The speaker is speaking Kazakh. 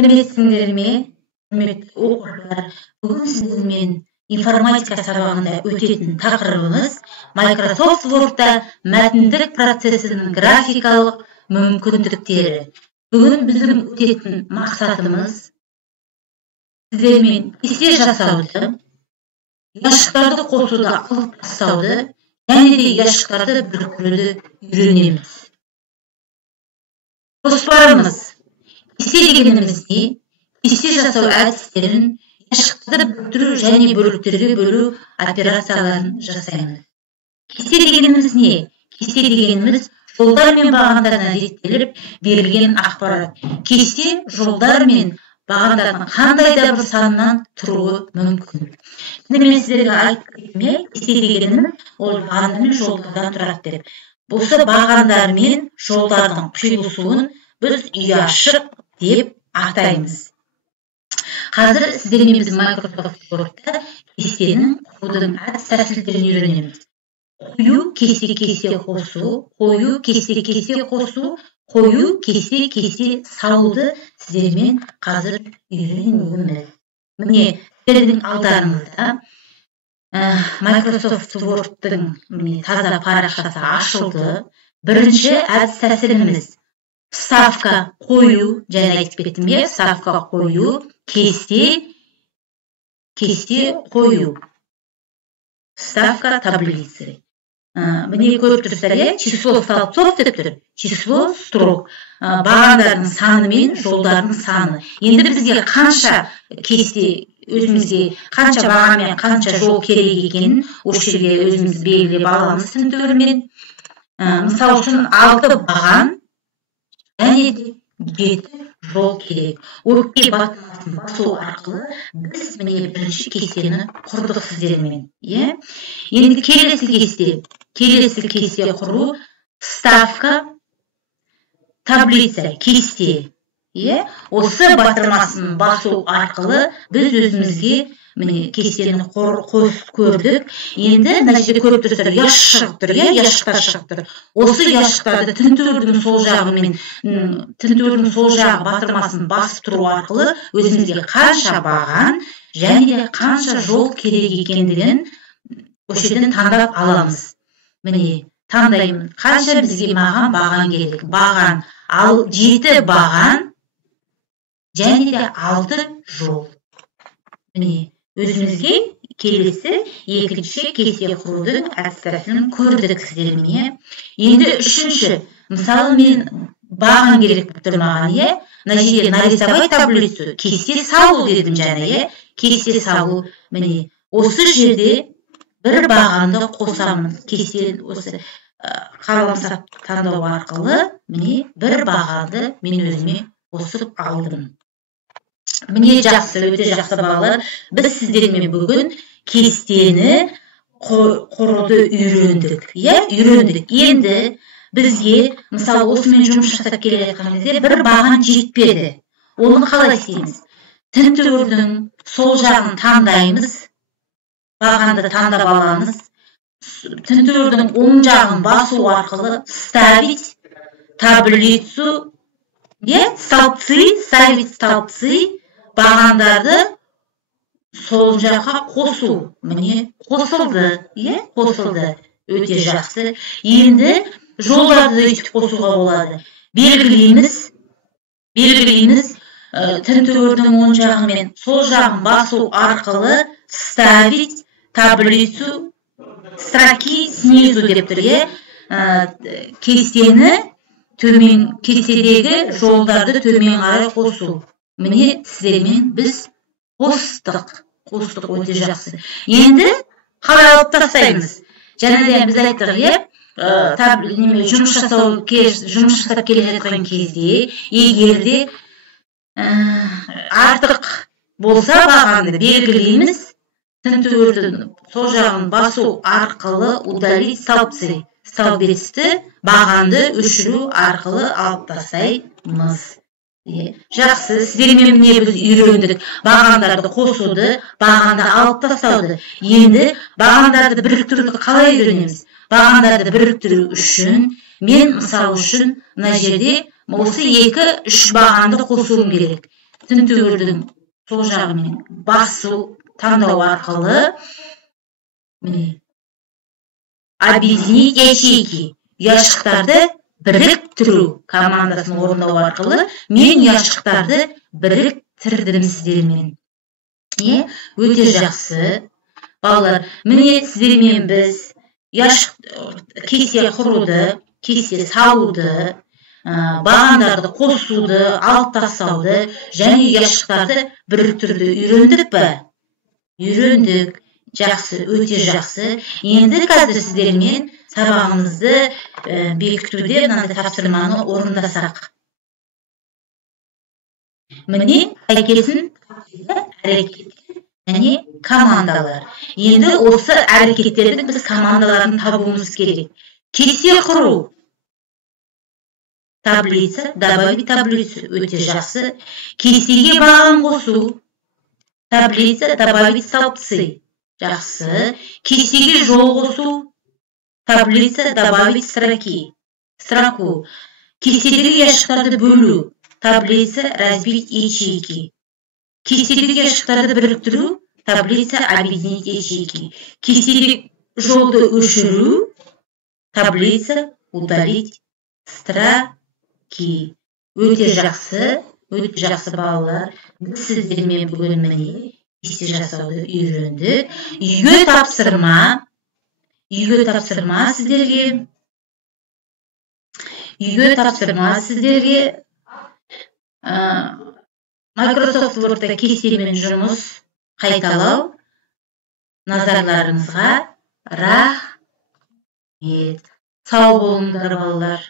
Сәлеметсіңдер ме, құрметті оқушылар? Бүгін сіздермен информатика сабағында өтетін тақырыбымыз Microsoft Word'да мәтіндік процесінің графикалық мүмкіндіктері. Бүгін біздің өтетін мақсатымыз сіздермен кесте жасауды, яшықтарды қосуды алып тастауды, және де яшықтарды біріктіруді үйренеміз. Жоспарымыз кесте дегеніміз не? Кесте жасау әдістерін, яшықтарды біріктіру және бөліктерге бөлу операцияларын жасаймыз. Кесте дегеніміз не? Кесте дегеніміз жолдар мен бағандардан реттеліп берілген ақпарат. Кесте жолдар мен бағандардың қандай да бір санынан тұруы мүмкін. Мен сіздерге айтып кеттім, кесте дегеніміз ол бағандар мен жолдардан тұрады деп. Осы бағандар мен жолдардың қиылысуын біз ұяшық деп атаймыз. Қазір сіздермен біз Microsoft Word'да кестенің құрудың әдіс тәсілдерін үйренеміз. Қою, кесте қосу, қою, кесте қосу, қою, кесте салуды сіздермен қазір үйренеміз. Міне, сіздердің алдарыңызда Microsoft Word'дың таза парақшасы ашылды. Бірінші әдіс тәсіліміз ставка қою, және айтып кеттім бе, ставка қою, кесте қою. Ставка таблицы. Міне көріп тұрсыздар, число столбцов деп тұр. Число строк. Бағандардың саны мен жолдардың саны. Енді бізге қанша кесте, өзімізге қанша баған мен қанша жол керек екенін осы жерге өзіміз белгілеп аламыз тінтөрмен. Мысал үшін 6 баған және де 7 жол керек. Өкпе батырмасын басу арқылы біз міне бірінші кестені құрдық сіздермен. Енді келесі кесте құру ставка таблица кесте. Осы батырмасын басу арқылы біз өзімізге міне кестені көрдік. Енді мына жерде көріп тұрсыздар, яшық тұр, яшықтар шығып тұр. Осы яшықтарды тінтөрдің сол жағы мен тінтөрдің сол жағы батырмасын басып тұру арқылы өзімізге қанша баған және де қанша жол керек екендігін көшеден таңдап аламыз. Міне таңдаймын, қанша бізге баған керек. Баған 7 баған және де 6 жол. Міне өзімізге келесі екінші кесте құрудың әдіс-тәсілін көрдік сіздермен. Енді үшінші, мысалы мен баған керек болып тұрмаған, мына жерде нарисовать таблицу, кесте салу дедім жаңа, кесте салу. Міне осы жерде бір бағанды қосамыз. Кестені осы қаламсап таңдау арқылы міне бір бағанды мен өзіме қосып алдым. Міне жақсы, өте жақсы балалар. Біз сіздермен бүгін кестені құруды үйрендік. Енді бізге, мысалы, осымен жұмыс жасап келе жатқан кезде бір баған жетпеді. Оны қалай істейміз? Тінтөрдің сол жағын таңдаймыз, бағанды таңдап аламыз. Тінтөрдің оң жағын басу арқылы ставить таблицу, ставить столбцы, бағандарды сол жаққа қосу. Міне қосылды, өте жақсы. Енді жолдарды өйтіп қосуға болады. Белгілейміз, тінтөрдің оң жағы мен сол жағын басу арқылы ставить таблицу строки снизу деп тұр. Кестедегі жолдарды төмен қарай қосу. Міне сіздермен біз қостық, өте жақсы. Енді қалай алып тастаймыз? Жаңа біз айттық, жұмыс жасап келе жатқан кезде, егерде артық болса бағанды белгілейміз, тінтөрдің сол жағын басу арқылы удалить столбецті бағанды өшіру арқылы алып тастаймыз. Жақсы, сіздермен біз үйрендік бағандарды қосуды, бағанды алып тастауды. Енді бағандарды біріктіруді қалай үйренеміз? Бағандарды біріктіру үшін мен, мысалы үшін, мына жерде осы 2-3 бағанды қосуым керек. тінтөгүрдің сол жағымен басу таңдау арқылы объединить ячейки, ұяшықтарды біріктіру командасын орындау арқылы мен ұяшықтарды біріктірдім сіздермен. Өте жақсы. Балалар, міне сіздермен біз кесе құруды, кесе салуды, бағандарды қосуды, алып тастауды және ұяшықтарды біріктіруді үйрендік пе? Үйрендік. Жақсы, өте жақсы. Енді қазір сіздермен сабағымызды бекітуде мынандай тапсырманы орындасақ. Міне әрекеттер және командалар. Енді осы әрекеттердің біз командаларын табуымыз керек. Кесе құру. Таблица, добавить таблицу. Өте жақсы. Кесеге баған қосу. Таблица, добавить столбцы. Жақсы. Кесеге жол қосу. Таблица, добавить строки. Строку. Кеседегі ұяшықтарды бөлу. Таблица, разбить ячейки. Кеседегі ұяшықтарды біріктіру. Таблица, объединить ячейки. Кеседегі жолды өшіру. Таблица, удалить строки. Өте жақсы балалар. Біз сіздермен бүгін міне кесе жасауды үйрендік. Үйге тапсырма сіздерге. Microsoft Word'da кестемен жұмыс қайталау. Назарларыңызға рахмет. Сау болыңдар балалар.